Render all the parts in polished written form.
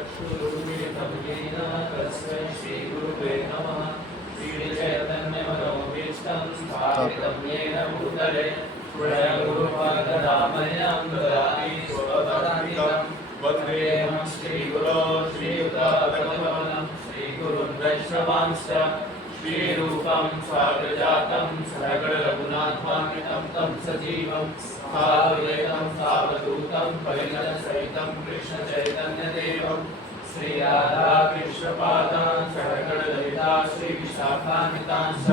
चक्षुरुन्मिलितं येन तस्मै श्रीगुरुवे नमः। श्रीचैतन्यमनोभीष्टं स्थापितं येन भूतले स्वयं गुरुपादरामयं ददाति स्वपदान्तिकं। वन्देऽहं श्रीगुरो श्रीयुतापदकमलं श्रीगुरुन् वैष्णवांश्च श्रीरूपं साग्रजातं सहगणरघुनाथान्वितं तं सजीवं साद्वैतं सावधूतं परिजनसहितं कृष्णचैतन्यदेवं श्रीराधाकृष्णपादान् सहगणललिता श्रीविशाखान्वितांश्च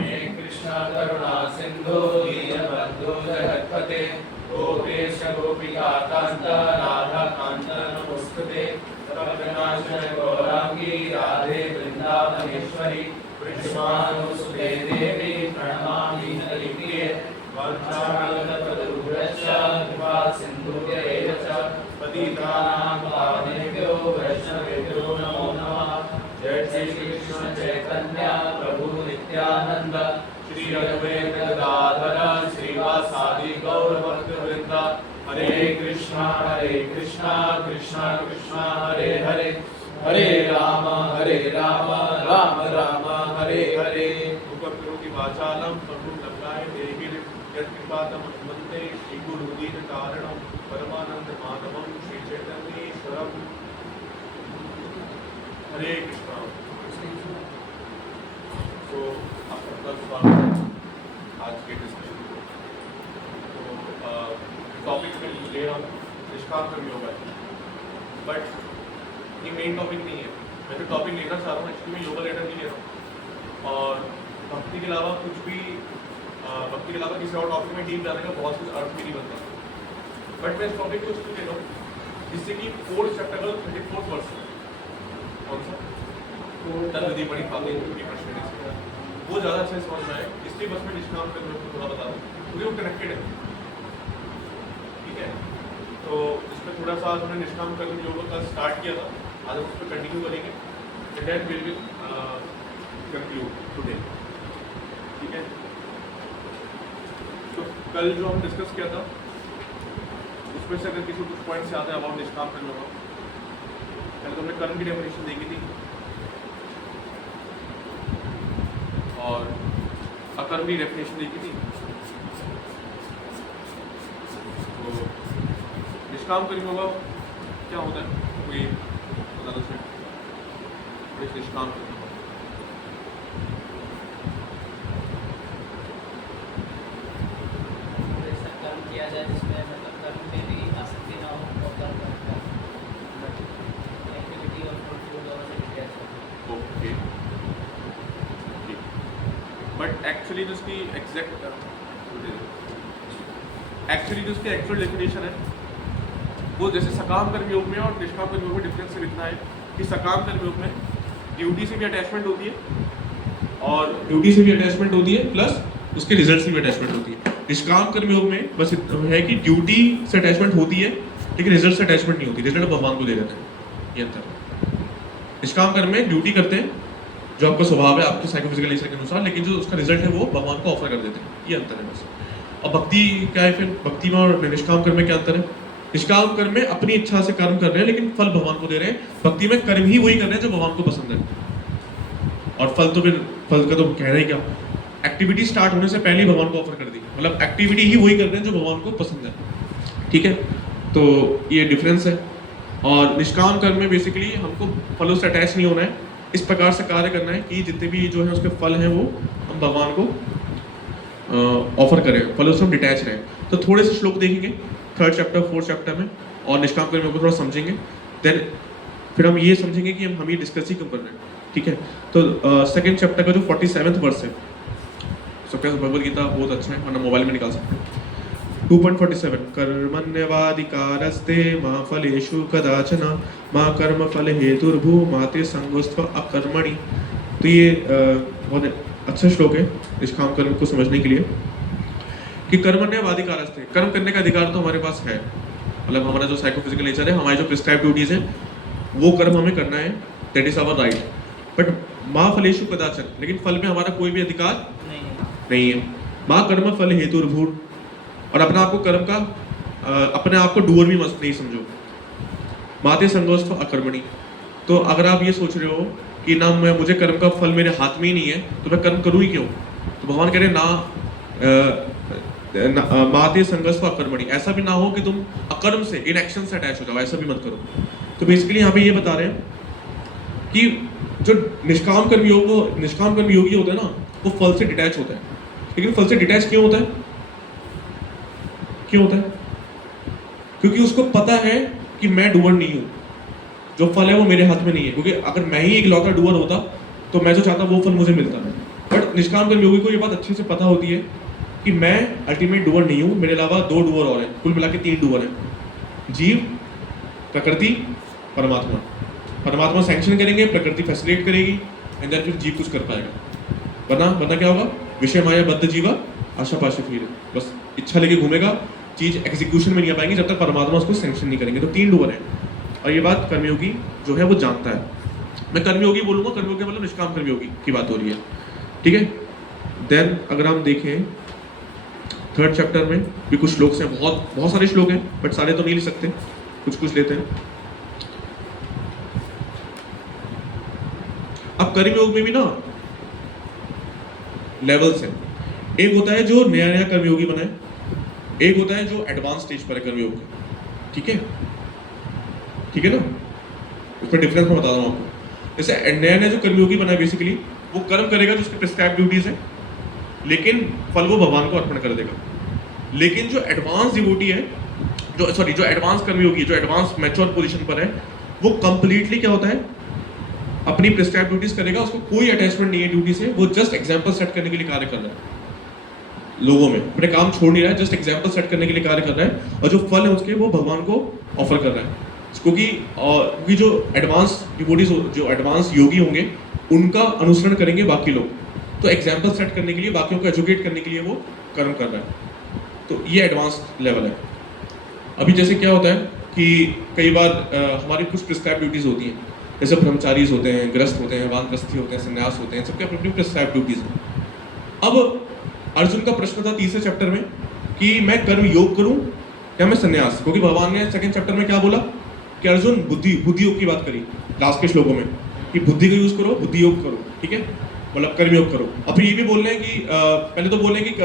हे कृष्ण करुणा सिन्धो दीनबन्धो जगत्पते गोपेश गोपिकान्त राधाकान्त नमोस्तुते। तप्तनाशय गौरांगी राधे वृंदावनेश्वरी वृषभानुसुते देवी प्रणमामि हरिप्रिये। वंशाकल्पतरुभ्यश्च कृपा सिन्धुभ्यैव च पतितानां पावनेभ्यो वैष्णवेभ्यो नमो नमः। जय श्री कृष्ण चैतन्य प्रभु नित्यानंद श्री अद्वैत गदाधर श्रीवासादि गौर भक्तवृंद। हरे कृष्णा कृष्णा कृष्णा हरे हरे हरे राम राम राम हरे हरे। उपकरोति वाचालं प्रभुं लभ्याय देवी यत्कृपातमन्वन्ते श्रीगुरुदीनकारणं परमानंद माधवं श्री चैतन्येश्वरम्। हरे कृष्णा। तो आपका स्वागत है आज के डिस्कशन को। तो टॉपिक में ले रहा हूँ निष्काम कर्म योग है, बट ये मेन टॉपिक नहीं है। मैं जो टॉपिक लेना चाह रहा हूँ एक्चुअली मैं योगा लेटर नहीं ले रहा हूँ, और भक्ति के अलावा कुछ भी भक्ति के अलावा किसी और टॉपिक में डीप जाने का बहुत कुछ अर्थ भी नहीं बनता। बट मैं इस टॉपिक को इसलिए ले रहा हूँ जिससे कि 4th चैप्टर का 34th वर्ष कौन सा तद विधि बड़ी पापी प्रश्न वो ज़्यादा अच्छे समझ में आए, इसलिए बस मैं निष्काम कर्म को थोड़ा बता दूँ क्योंकि वो कनेक्टेड है। ठीक है, तो इसमें थोड़ा सा आज हमने निष्काम कर्म योग का स्टार्ट किया था, आज हम उस पर कंटिन्यू करेंगे। Then we will conclude today. ठीक है, तो कल जो हम डिस्कस किया था उसमें से अगर किसी कुछ पॉइंट्स याद है अबाउट निष्काम कर्म योग, पहले तो हमने कर्म की डेफिनेशन देखी थी और अकर्म की डेफिनेशन देखी थी। तो निष्काम कर्म योग क्या होता है कोई बता दो सर, निष्काम कर्म कर्म किया जाए जिसमें मतलब कर्म में भी आसक्ति ना हो और कर्म एक्टिविटी और फुल दोनों से डिटेच हो। ओके, बट एक्चुअली जो उसकी एक्चुअल डेफिनेशन है वो जैसे सकाम कर्म योग में और निष्काम कर्म योग में डिफरेंस से इतना है कि सकाम कर्म योग में ड्यूटी से भी अटैचमेंट होती है और ड्यूटी से भी अटैचमेंट होती है प्लस उसके रिजल्ट से भी अटैचमेंट होती है। निष्काम कर्म योग में बस है कि ड्यूटी से अटैचमेंट होती है लेकिन रिजल्ट से अटैचमेंट नहीं होती, रिजल्ट भगवान को दे देते हैं। ये अंतर है। निष्काम कर्म में ड्यूटी करते हैं जो आपका स्वभाव है आपके साइकोफिजिकल नेचर के अनुसार, लेकिन जो उसका रिजल्ट है वो भगवान को ऑफर कर देते हैं। ये अंतर है बस। अब भक्ति क्या है, फिर भक्ति में और निष्काम कर्म में क्या अंतर है? निष्काम कर्म में अपनी इच्छा से कर्म कर रहे हैं लेकिन फल भगवान को दे रहे हैं। भक्ति में कर्म ही वही कर रहे हैं जो भगवान को पसंद है, और फल तो फिर फल का तो कहना ही क्या, एक्टिविटी स्टार्ट होने से पहले ही भगवान को ऑफर कर दी, मतलब एक्टिविटी ही वही कर रहे हैं जो भगवान को पसंद है। ठीक है, तो ये डिफरेंस है। और निष्काम कर्म में बेसिकली हमको फलों से अटैच नहीं होना है, इस प्रकार से कार्य करना है कि जितने भी जो है उसके फल हैं वो हम भगवान को ऑफर करें, फलों से हम डिटैच रहें। तो थोड़े से श्लोक देखेंगे 3rd चैप्टर 4th चैप्टर में और निष्काम कर्म को थोड़ा समझेंगे, देन फिर हम ये समझेंगे कि हम ये डिस्कस ही क्यों कर रहे हैं। ठीक है, तो 2nd चैप्टर का जो 47th वर्ष है, सबके भगवद गीता बहुत अच्छा है वरना मोबाइल में निकाल सकते हैं। 2.47 कर्मण्यवाधिकारस्ते मा फलेषु कदाचन मा कर्म फल हेतुर्भू माते संगोस्त्व अकर्मणि। तो ये बहुत अच्छा श्लोक है निष्काम कर्म को समझने के लिए कि कर्मण्यवाधिकारस्ते, कर्म करने का अधिकार तो हमारे पास है, मतलब हमारा जो साइकोफिजिकल नेचर है, हमारी जो प्रिस्क्राइब ड्यूटीज है वो कर्म हमें करना है, that is our right. But माँ फलेषु कदाचन, लेकिन फल में हमारा कोई भी अधिकार नहीं है। माँ कर्म फल हेतुर्भूर, और अपने आप को कर्म का अपने आप को डूअर भी मत नहीं समझो। माते संगोस्थ अकर्मणि। तो अगर आप ये सोच रहे हो कि ना मुझे कर्म का फल मेरे हाथ में ही नहीं है तो मैं कर्म करूँ ही क्यों, तो भगवान कह रहे माते संगस्व अकर्मणि, ऐसा भी ना हो कि तुम अकर्म से इनएक्शन से अटैच हो जाओ, ऐसा भी मत करो। तो बेसिकली यहाँ पे ये बता रहे हैं कि जो निष्काम कर्म योगी होता है ना, वो फल से डिटैच होता है। लेकिन फल से डिटैच क्यों होता है? क्योंकि उसको पता है कि मैं डूअर नहीं हूं, जो फल है वो मेरे हाथ में नहीं है। क्योंकि अगर मैं ही एक लौता डूअर होता तो मैं जो चाहता वो फल मुझे मिलता। बट निष्काम कर्म योगी को ये बात अच्छे से पता होती है कि मैं अल्टीमेट डूअर नहीं हूं, मेरे अलावा 2 डूअर और हैं, कुल मिला के 3 डूअर हैं, जीव, प्रकृति, परमात्मा। परमात्मा सैंक्शन करेंगे, प्रकृति फैसिलिटेट करेगी, एंड देन फिर जीव कुछ कर पाएगा। वरना क्या होगा? विषय माया बद्ध जीवा आशा पाशा फिर, बस इच्छा लेके घूमेगा, चीज एग्जीक्यूशन में नहीं आ पाएंगी जब तक परमात्मा उसको सैंक्शन नहीं करेंगे। तो 3 डूअर हैं, और ये बात कर्मयोगी जो है वो जानता है। मैं कर्मयोगी बोलूंगा, कर्मयोगी मतलब निष्काम कर्मयोगी की बात हो रही है, ठीक है। देन अगर हम देखें 3rd चैप्टर में भी कुछ श्लोक हैं, बहुत सारे श्लोक हैं, बट सारे तो नहीं ले सकते, कुछ लेते हैं। अब कर्मयोग में भी ना लेवल्स हैं। एक होता है जो नया कर्मयोगी बना है, एक होता है जो एडवांस स्टेज पर है कर्मयोग का, ठीक है ना। उसमें डिफरेंस मैं बता रहा हूँ आपको। जैसे नया जो कर्मयोगी बना है, बेसिकली वो कर्म करेगा जो उसकी प्रिस्क्राइब ड्यूटीज है, लेकिन फल वो भगवान को अर्पण कर देगा। लेकिन जो एडवांस डिवोटी है, जो एडवांस कर्मयोगी, जो एडवांस मैच्योर पोजीशन पर है, वो कंप्लीटली क्या होता है, अपनी प्रिस्क्राइब ड्यूटीज करेगा, उसको कोई अटैचमेंट नहीं है ड्यूटी से, वो जस्ट एग्जाम्पल सेट करने के लिए कार्य कर रहा है लोगों में, अपने काम छोड़ नहीं रहा है, जस्ट एग्जाम्पल सेट करने के लिए कार्य कर रहा है, और जो फल है उसके वो भगवान को ऑफर कर रहा है। क्योंकि जो एडवांस डिवोटीज, जो एडवांस योगी होंगे, उनका अनुसरण करेंगे बाकी लोग, तो एग्जाम्पल सेट करने के लिए, बाकियों को एजुकेट करने के लिए वो कर्म कर रहा है। तो ये एडवांस लेवल है। अभी जैसे क्या होता है कि कई बार हमारी कुछ प्रिस्क्राइब ड्यूटीज होती हैं, जैसे ब्रह्मचारीज होते हैं, ग्रस्त होते हैं, वानप्रस्थी होते हैं, संन्यास होते हैं, सबके अपनी अपनी प्रिस्क्राइब ड्यूटीज हैं। अब अर्जुन का प्रश्न था 3रे चैप्टर में कि मैं कर्म योग करूं या मैं संन्यास, क्योंकि भगवान ने 2nd चैप्टर में क्या बोला कि अर्जुन बुद्धि योग की बात करी लास्ट के श्लोकों में, कि बुद्धि का यूज करो, बुद्धि योग करो, ठीक है, मतलब कर्म योग करो। अब फिर ये भी बोल रहे हैं कि पहले तो बोल रहे हैं कि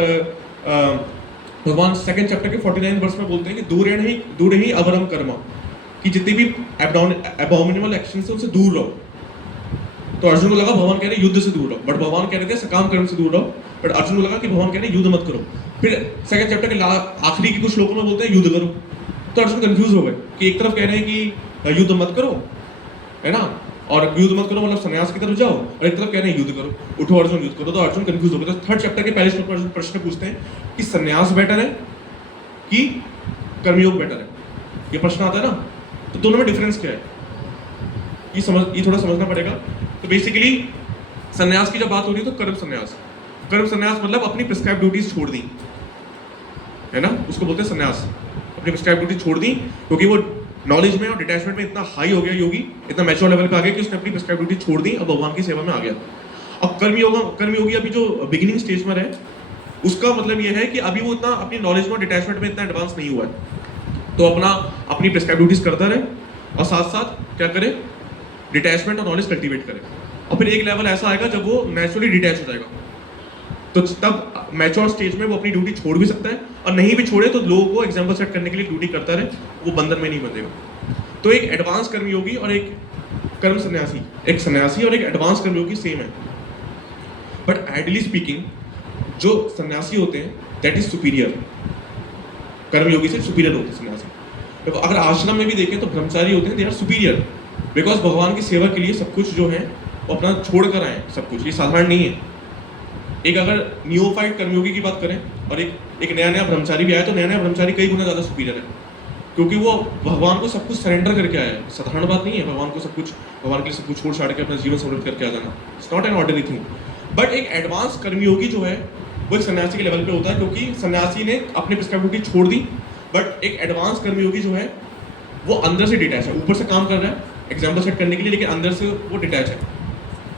भगवान 2nd चैप्टर के 49 वर्ष में बोलते हैं कि दूर ही अवरम कर्म, कि जितनी भी एबॉमिनेबल एक्शन से उनसे दूर रहो। तो अर्जुन को लगा भगवान कह रहे युद्ध से दूर रहो, बट भगवान कह रहे थे सकाम कर्म से दूर रहो, बट अर्जुन को लगा कि भगवान कह रहे युद्ध मत करो। फिर 2nd चैप्टर के आखिरी के कुछ श्लोकों में बोलते हैं युद्ध करो। तो अर्जुन कंफ्यूज हो गए कि एक तरफ कह रहे हैं कि युद्ध मत करो, है ना, और युद्ध मत करो मतलब संन्यास की तरफ जाओ, और एक तरफ कह रहे हैं युद्ध करो, उठो अर्जुन युद्ध करो। तो अर्जुन कंफ्यूज हो गए। तो 3rd चैप्टर के पहले श्लोक में अर्जुन प्रश्न पूछते हैं कि संन्यास बेटर है कि कर्मयोग बेटर है, ये प्रश्न आता है ना। तो दोनों में डिफरेंस क्या है, ये थोड़ा समझना पड़ेगा। तो बेसिकली संन्यास की जब बात हो रही है तो कर्म संन्यास मतलब अपनी प्रिस्क्राइब ड्यूटीज छोड़ दी, है ना, उसको बोलते हैं संन्यास। अपनी प्रिस्क्राइब ड्यूटी छोड़ दी, क्योंकि वो नॉलेज में और डिटैचमेंट में इतना हाई हो गया योगी, इतना मैच्योर लेवल पे आ गया कि उसने अपनी प्रिस्क्राइब ड्यूटी छोड़ दी, अब भगवान की सेवा में आ गया। अब कर्मयोगी अभी जो बिगिनिंग स्टेज में है, उसका मतलब ये है कि अभी वो इतना अपनी नॉलेज में और डिटैचमेंट में इतना एडवांस नहीं हुआ है, तो अपनी प्रिस्क्राइब ड्यूटीज करता रहे और साथ साथ क्या करे, डिटैचमेंट और नॉलेज कल्टीवेट करे। और फिर एक लेवल ऐसा आएगा जब वो नेचुरली डिटैच हो जाएगा, तो तब मैच्योर स्टेज में वो अपनी ड्यूटी छोड़ भी सकता है, और नहीं भी छोड़े तो लोगों को एग्जाम्पल सेट करने के लिए ड्यूटी करता रहे, वो बंधन में नहीं बंधेगा। तो एक एडवांस कर्मयोगी और एक कर्म सन्यासी, एक सन्यासी और एक एडवांस कर्मयोगी सेम है, बट आइडियली स्पीकिंग जो सन्यासी होते हैं दैट इज सुपीरियर, कर्मयोगी से सुपीरियर होते हैं सन्यासी। तो अगर आश्रम में भी देखें तो ब्रह्मचारी होते हैं, दे आर सुपीरियर, बिकॉज भगवान की सेवा के लिए सब कुछ जो है वो अपना छोड़ कर आए, सब कुछ, ये साधारण नहीं है। एक अगर नियोफाइट कर्मयोगी की बात करें और एक नया ब्रह्मचारी भी आया, तो नया ब्रह्मचारी कई गुना ज़्यादा सुपीरियर है, क्योंकि वो भगवान को सब कुछ सरेंडर करके आया है। साधारण बात नहीं है भगवान के लिए सब कुछ छोड़ छाड़ के अपना जीवन समृद्ध करके आ जाना, it's not an ordinary thing. But एक एडवांस कर्मयोगी जो है वो एक सन्यासी के लेवल पे होता है, क्योंकि सन्यासी ने अपनी प्रिस्क्राइब ड्यूटी छोड़ दी, बट एक एडवांस कर्मयोगी जो है वो अंदर से डिटैच है, ऊपर से काम कर रहा है एग्जाम्पल सेट करने के लिए, लेकिन अंदर से वो डिटैच है,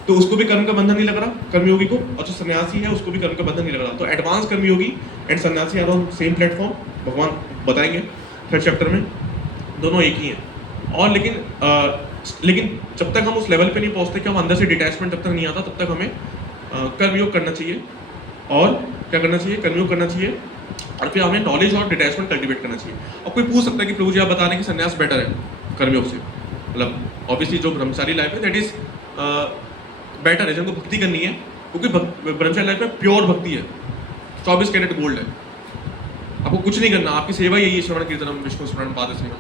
तो उसको भी कर्म का बंधन नहीं लग रहा कर्मयोगी को, और जो सन्यासी है उसको भी कर्म का बंधन नहीं लग रहा। तो एडवांस कर्मयोगी एंड सन्यासी आर ऑन सेम प्लेटफॉर्म, भगवान बताएंगे 3rd चैप्टर में, दोनों एक ही हैं। और लेकिन जब तक हम उस लेवल पे नहीं पहुंचते कि हम अंदर से डिटैचमेंट जब तक नहीं आता, तब तक हमें कर्मयोग करना चाहिए। और क्या करना चाहिए? कर्मयोग करना चाहिए, और फिर हमें नॉलेज और डिटैचमेंट कल्टीवेट करना चाहिए। अब कोई पूछ सकता है कि प्रभु जी आप बता रहे हैं कि संन्यास बेटर है कर्मयोग से, मतलब ऑब्वियसली जो ब्रह्मचारी लाइफ है दैट इज बेटर है, जिनको भक्ति करनी है, क्योंकि ब्रह्मचारी लाइफ में प्योर भक्ति है, 24 कैरेट गोल्ड है, आपको कुछ नहीं करना, आपकी सेवा यही है, श्रवण कीर्तनम विष्णु स्मरण पाद सेवा।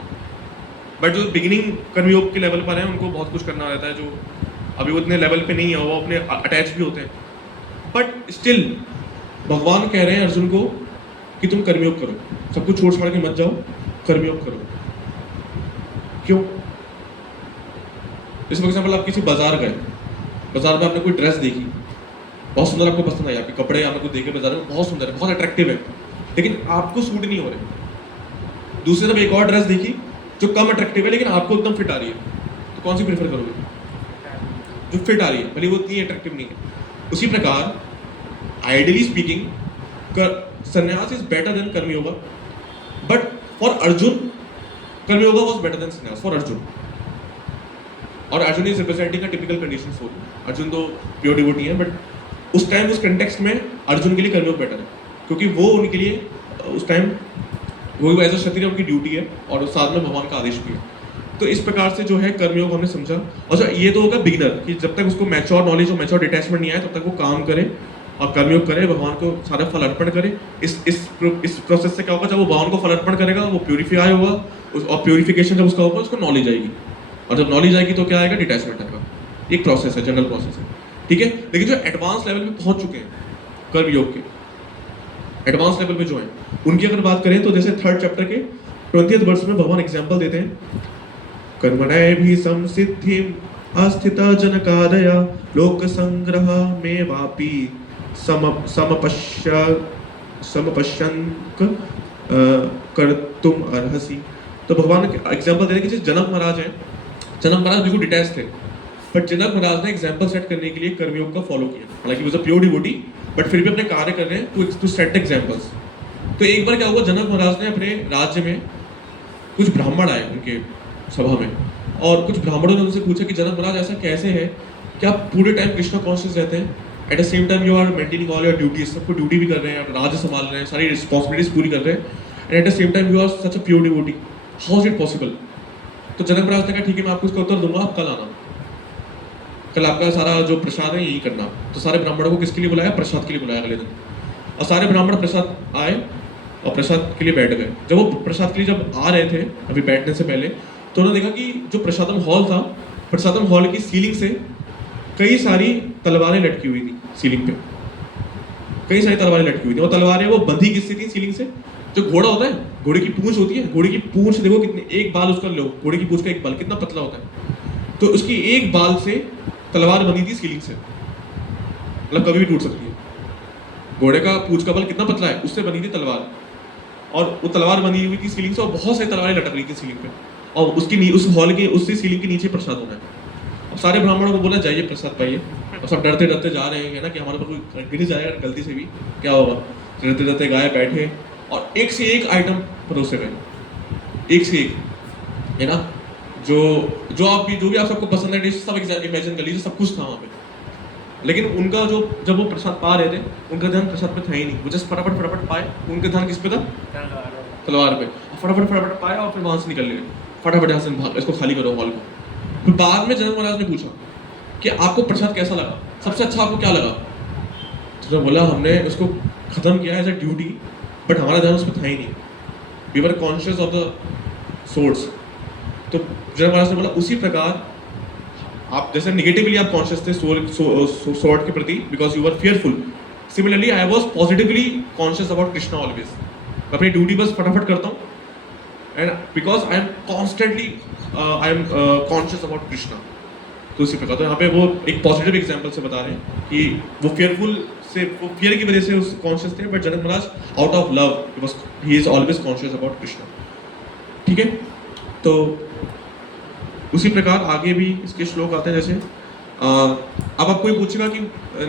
बट जो बिगिनिंग कर्मयोग के लेवल पर है उनको बहुत कुछ करना रहता है, जो अभी उतने लेवल पे नहीं है, वो अपने अटैच भी होते हैं। बट स्टिल भगवान कह रहे हैं अर्जुन को कि तुम कर्मयोग करो, सब कुछ छोड़ छाड़ के मत जाओ, कर्मयोग करो। क्यों? जैसे फॉर एग्जाम्पल आप किसी बाजार गए, बाजार में आपने कोई ड्रेस देखी, बहुत सुंदर, आपको पसंद आई, आपके कपड़े आपने को देखे बाजार में बहुत सुंदर है, बहुत अट्रैक्टिव है, लेकिन आपको सूट नहीं हो रहे। दूसरी तरफ एक और ड्रेस देखी जो कम अट्रैक्टिव है लेकिन आपको एकदम फिट आ रही है, तो कौन सी प्रेफर करोगे? जो फिट आ रही है, भले वो इतनी अट्रैक्टिव नहीं है। उसी प्रकार ideally speaking sannyasa is better than karmayoga, but for Arjun karmayoga was better than sannyasa for Arjun. और Arjun is representing a typical condition soul. Arjun तो प्योर डिवोटी है, बट उस टाइम उस कंटेक्स्ट में अर्जुन के लिए कर्मयोग बेटर है, क्योंकि वो उनके लिए उस टाइम वो एज अ क्षत्रिय उनकी ड्यूटी है, और साथ में भगवान का आदेश भी है। तो इस प्रकार से जो है कर्मयोग हमने समझा। और ये तो होगा बिगिनर, कि जब तक उसको मैच्योर नॉलेज और मैच्योर डिटैचमेंट नहीं आए तब तक वो काम करे और कर्मयोग करे, भगवान को सारा फल अर्पण करे। इस प्रोसेस से क्या होगा, जब वो भगवान को फल अर्पण करेगा वो प्योरीफाई होगा, और प्योरीफिकेशन जब उसका होगा उसको नॉलेज आएगी, और जब नॉलेज आएगी तो क्या आएगा? डिटैचमेंट आएगा। एक प्रोसेस है, जनरल प्रोसेस है, ठीक है। लेकिन जो एडवांस लेवल पे पहुंच चुके हैं कर्मयोग के, एडवांस लेवल पे जो है, उनकी अगर बात करें तो जैसे 3rd चैप्टर के 20th वर्ष में भगवान एग्जाम्पल देते हैं, कर्मणय भी संसिद्धिम अस्थिता जनकादया लोक संग्रह में वापी समपश्यंक कर तुम अर्हसी। तो भगवान एग्जाम्पल दे रहे हैं कि जैसे जनक महाराज हैं, जनक महाराज बिल्कुल डिटैच थे, बट जनक महाराज ने एग्जाम्पल सेट करने के लिए कर्मयोग का फॉलो किया। हालांकि वो प्योर डिवोटी, बट फिर भी अपने कार्य कर रहे हैं टू सेट एग्जाम्पल्स। तो एक बार क्या हुआ, जनक महाराज ने अपने राज्य में कुछ ब्राह्मण आए उनके सभा में, और कुछ ब्राह्मणों ने उनसे पूछा कि जनक महाराज ऐसा कैसे है कि आप पूरे टाइम कृष्णा कॉन्शियस रहते हैं, at the same time you are maintaining all your duties, सबको ड्यूटी भी कर रहे हैं, राज्य संभाल रहे हैं, सारी रिस्पॉन्सिबिलिटीज पूरी कर रहे हैं, and at the same time you are such a pure devotee, how is it possible? तो जनक महाराज ने कहा ठीक है मैं आपको इसका उत्तर दूंगा, आप कल आना, कल आपका सारा जो प्रसाद है यही करना। तो सारे ब्राह्मणों को किसके लिए बुलाया? प्रसाद के लिए बुलाया अगले दिन, और सारे ब्राह्मण प्रसाद आए और प्रसाद के लिए बैठ गए। जब वो प्रसाद के लिए जब आ रहे थे अभी बैठने से पहले, तो उन्होंने देखा कि जो प्रसादम हॉल था, प्रसादम हॉल की सीलिंग से कई सारी तलवारें लटकी हुई थी सीलिंग पे, कई सारी तलवारें लटकी हुई थी। और तलवारें वो बंधी किससे थी सीलिंग से? जो घोड़ा होता है, घोड़े की पूंछ होती है, घोड़े की पूंछ देखो कितने, एक बाल उसका लो, घोड़े की पूंछ का एक बाल कितना पतला होता है, तो उसकी एक बाल से तलवार बनी थी सीलिंग से, मतलब कभी भी टूट सकती है। घोड़े का पूंछ का बल कितना पतला है, उससे बनी थी तलवार, और वो तलवार बनी हुई थी सीलिंग से, और बहुत सारी तलवारें लटक रही थी सीलिंग पे, और उस हॉल के उसी सीलिंग के नीचे प्रसाद होना है। अब सारे ब्राह्मणों को बोला जाइए प्रसाद पाइए, और सब डरते डरते जा रहे हैं ना कि हमारे पर कोई गिर जाएगा गलती से भी, क्या होगा। डरते डरते गए, बैठे, और एक से एक आइटम परोसे गए, एक से एक, है ना, जो भी आप सबको पसंद है डिश सब इमेजिन कर लीजिए, सब कुछ था वहाँ पे। लेकिन उनका जो जब वो प्रसाद पा रहे थे, उनका ध्यान प्रसाद पे था ही नहीं, वो जस्ट फटाफट पाए, उनका ध्यान किस पे था? तलवार पे। फटाफट पाए और फिर वहां से निकल गए, फटाफट यहाँ से भाग, इसको खाली करो हॉल को। फिर बाद में जनक महाराज ने पूछा कि आपको प्रसाद कैसा लगा, सबसे अच्छा आपको क्या लगा? तो बोला हमने उसको खत्म किया एज अ ड्यूटी, बट हमारा ध्यान उस पर था ही नहीं, we were conscious of the source. तो जनक महाराज ने बोला उसी प्रकार आप जैसे निगेटिवली आप कॉन्शियस थे स्वॉर्ड के प्रति because you were fearful, similarly I was positively conscious about Krishna always. मैं अपनी ड्यूटी बस फटाफट करता हूँ, and because I am constantly I am conscious about Krishna. तो इसी प्रकार तो यहाँ पे वो एक पॉजिटिव एग्जाम्पल से बता रहे हैं कि वो फियरफुल से, वो फियर की वजह से उस कॉन्शियस थे, but Janak Maharaj out of love because he is always conscious about Krishna. ठीक है, तो उसी प्रकार आगे भी इसके श्लोक आते हैं। जैसे अब आप कोई पूछेगा कि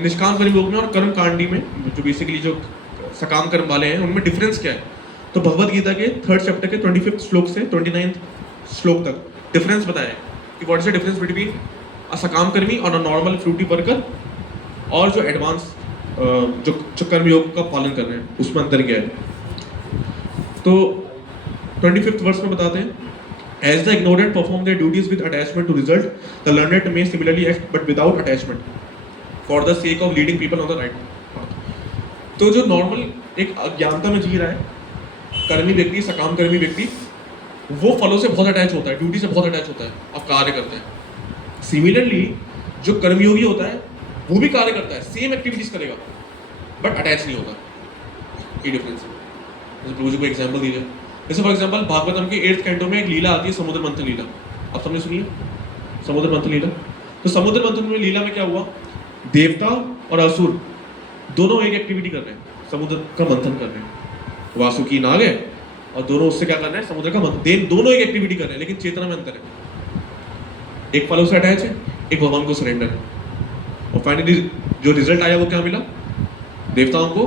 निष्काम कर्मयोग में और कर्म कांडी में, जो बेसिकली जो सकाम कर्म वाले हैं, उनमें डिफरेंस क्या है? तो भगवत गीता के 3rd चैप्टर के 25th श्लोक से 29th श्लोक तक डिफरेंस बताया है कि what is the difference between a सकाम कर्मी और अ नॉर्मल फ्रूटी वर्कर और जो एडवांस जो कर्मयोग का पालन कर रहे हैं उसमें अंतर क्या है। तो 25th वर्स में बताते हैं, as the ignorant perform their duties with attachment to result, the learned may similarly act but without attachment for the sake of leading people on the right path। तो जो नॉर्मल एक अज्ञानता में जी रहा है कर्मी व्यक्ति, सकाम कर्मी व्यक्ति, वो फलों से बहुत अटैच होता है, ड्यूटी से बहुत अटैच होता है और कार्य करता है। सिमिलरली जो कर्मयोगी होता है वो भी कार्य करता है, सेम एक्टिविटीज करेगा बट अटैच नहीं होता। ये डिफरेंस है। जैसे प्रभु जी को एग्जाम्पल दीजिए, जैसे फॉर एग्जाम्पल भागवतम के 8th कैंटो में एक लीला आती है समुद्र मंथन लीला। आप सबने सुनिए समुद्र मंथन लीला। तो समुद्र मंथन में लीला में क्या हुआ, देवता और असुर दोनों एक एक्टिविटी कर रहे हैं, समुद्र का मंथन कर रहे हैं। वासुकी नाग है और दोनों उससे क्या कर रहे हैं, समुद्र का मंथन, दोनों एक एक्टिविटी कर रहे हैं लेकिन चेतना में अंतर है। एक फलों से अटैच है, एक भगवान को सरेंडर है। और फाइनली जो रिजल्ट आया वो क्या मिला, देवताओं को